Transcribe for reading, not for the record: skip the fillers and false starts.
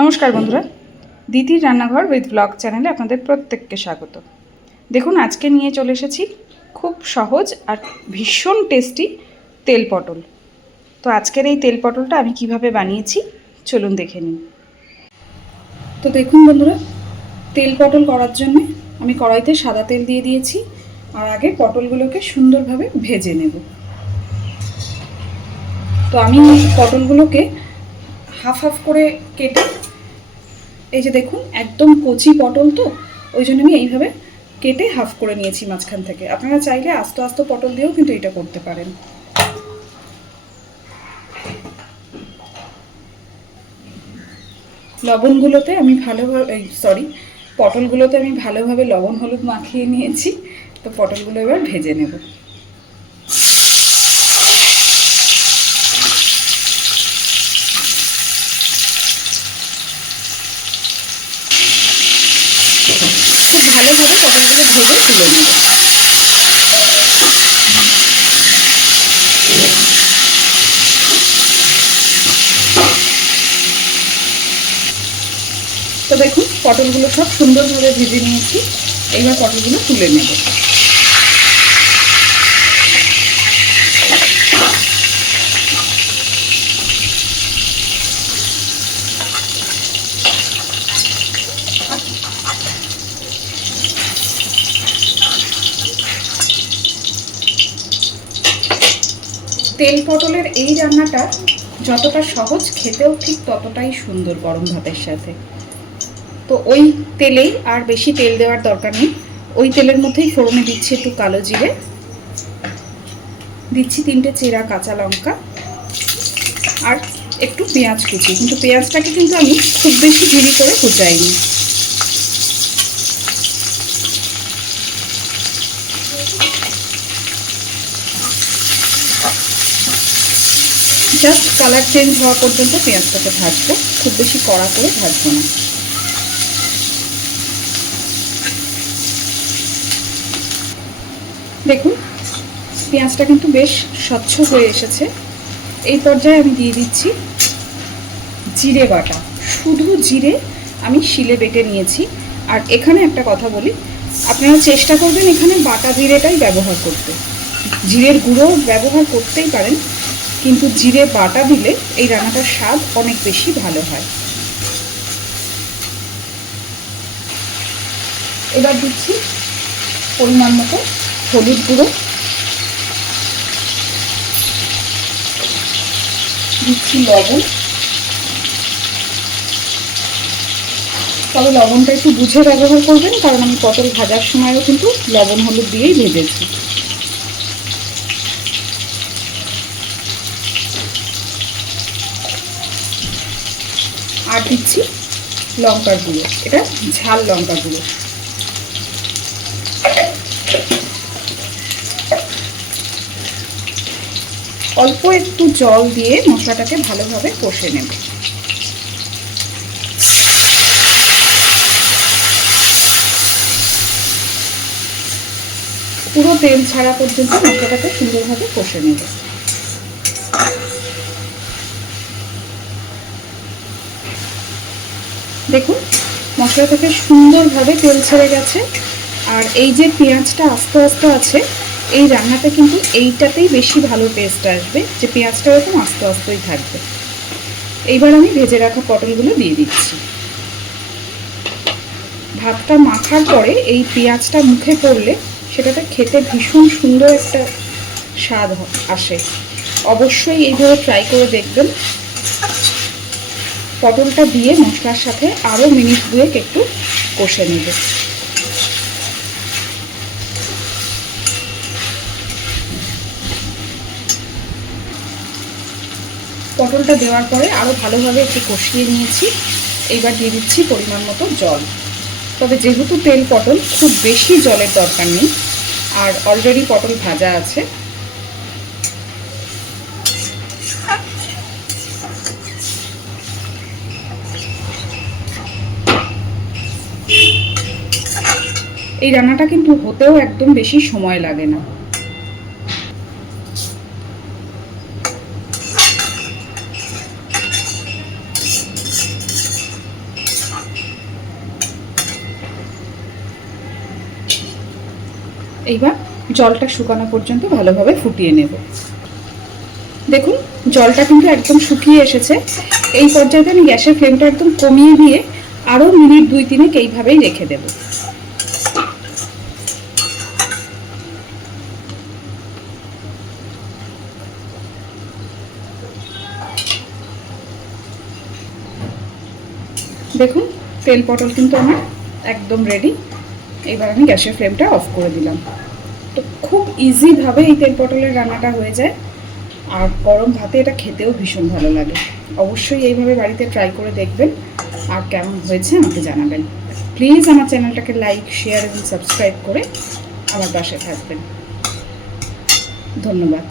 নমস্কার বন্ধুরা, দিদির রান্নাঘর উইথ ব্লগ চ্যানেলে আপনাদের প্রত্যেককে স্বাগত। দেখুন, আজকে নিয়ে চলে এসেছি খুব সহজ আর ভীষণ টেস্টি তেল পটল। তো আজকের এই তেল পটলটা আমি কিভাবে বানিয়েছি চলুন দেখে নিন। তো দেখুন বন্ধুরা, তেল পটল করার জন্য আমি কড়াইতে সাদা তেল দিয়ে দিয়েছি আর আগে পটলগুলোকে সুন্দরভাবে ভেজে নেব। তো আমি পটলগুলোকে হাফ হাফ করে কেটে, এই যে দেখুন একদম কচি পটল, তো ওই জন্য আমি এইভাবে কেটে হাফ করে নিয়েছি মাঝখান থেকে। আপনারা চাইলে আস্ত আস্ত পটল দিয়েও কিন্তু এটা করতে পারেন। লবণগুলোতে আমি পটলগুলোতে আমি ভালোভাবে লবণ হলুদ মাখিয়ে নিয়েছি। তো পটলগুলো এবার ভেজে নেব। খুব ভালোভাবে পটলগুলো ভেজে তুলে নেব। তো দেখুন, পটলগুলো সব সুন্দরভাবে ভেজে নিয়েছি। এইবার পটলগুলো তুলে নেব। তেল পটলের এই রান্নাটা যতটা সহজ, খেতেও ঠিক ততটাই সুন্দর গরম ভাতের সাথে। তো ওই তেলেই, আর বেশি তেল দেওয়ার দরকার নেই, ওই তেলের মধ্যেই ফোড়নে দিচ্ছি একটু কালো জিরে, দিচ্ছি 3টে চেরা কাঁচা লঙ্কা আর একটু পেঁয়াজ কুচি। কিন্তু পেঁয়াজটাকে কিন্তু আমি খুব বেশি ঝিরি করে কুচাইনি। জাস্ট কালার চেঞ্জ হওয়া পর্যন্ত পেঁয়াজটাকে ভাজবো, খুব বেশি কড়া করে ভাজবো না। দেখুন, পেঁয়াজটা কিন্তু বেশ স্বচ্ছ হয়ে এসেছে। এই পর্যায়ে আমি দিয়ে দিচ্ছি জিরে বাটা। শুধু জিরে আমি শিলে বেটে নিয়েছি। আর এখানে একটা কথা বলি, আপনারা চেষ্টা করবেন এখানে বাটা জিরেটাই ব্যবহার করতে। জিরের গুঁড়ো ব্যবহার করতেই পারেন, কিন্তু জিরে বাটা দিলে এই রান্নাটার স্বাদ অনেক বেশি ভালো হয়। এবার দিচ্ছি পরিমাণ মতো হলুদ গুঁড়ো, দিচ্ছি লবণ। তবে লবণটা একটু বুঝে ব্যবহার করবেন, কারণ আমি পটল ভাজার সময়ও কিন্তু লবণ হলুদ দিয়েই ভেজেছি। আর দিচ্ছি লঙ্কার গুঁড়ো, এটা ঝাল লঙ্কার গুঁড়ো। অল্প একটু জল দিয়ে মশলাটাকে ভালোভাবে কষে নেব। পুরো তেল ছাড়া পর্যন্ত মশলাটাকে সুন্দরভাবে কষে নেব। দেখুন, মশলা থেকে সুন্দরভাবে তেল ছেড়ে গেছে। আর এই যে পেঁয়াজটা আস্তে আস্তে আছে, এই রান্নাটা কিন্তু এইটাতেই বেশি ভালো টেস্ট আসবে, যে পেঁয়াজটা এরকম আস্তে আস্তেই থাকবে। এইবার আমি ভেজে রাখা পটলগুলো দিয়ে দিচ্ছি। ভাতটা মাখার পরে এই পেঁয়াজটা মুখে পড়লে সেটাতে খেতে ভীষণ সুন্দর একটা স্বাদ আসে। অবশ্যই এইভাবে ট্রাই করে দেখবেন। পটলটা দিয়ে মশলার সাথে আরও মিনিট 2 একটু কষে নেব। পটলটা দেওয়ার পরে আরও ভালোভাবে একটু কষিয়ে নিয়েছি। এইবার দিয়ে দিচ্ছি পরিমাণ মতো জল। তবে যেহেতু তেল পটল, খুব বেশি জলের দরকার নেই, আর অলরেডি পটল ভাজা আছে। এই রান্নাটা কিন্তু হতেও একদম বেশি সময় লাগে না। এইবার জলটা শুকানো পর্যন্ত ভালোভাবে ফুটিয়ে নেব। দেখুন জলটা কিন্তু একদম শুকিয়ে এসেছে। এই পর্যায়ে আমি গ্যাসের ফ্লেমটা একদম কমিয়ে দিয়ে আরও মিনিট 2-3 এইভাবেই রেখে দেব। দেখুন তেল পটল কিন্তু আমার একদম রেডি। এবার আমি গ্যাসের ফ্লেমটা অফ করে দিলাম। তো খুব ইজিভাবে এই তেল পটলের রান্নাটা হয়ে যায়, আর গরম ভাতে এটা খেতেও ভীষণ ভালো লাগে। অবশ্যই এইভাবে বাড়িতে ট্রাই করে দেখবেন, আর কেমন হয়েছে আমাকে জানাবেন। প্লিজ আমার চ্যানেলটাকে লাইক, শেয়ার এবং সাবস্ক্রাইব করে আমার পাশে থাকবেন। ধন্যবাদ।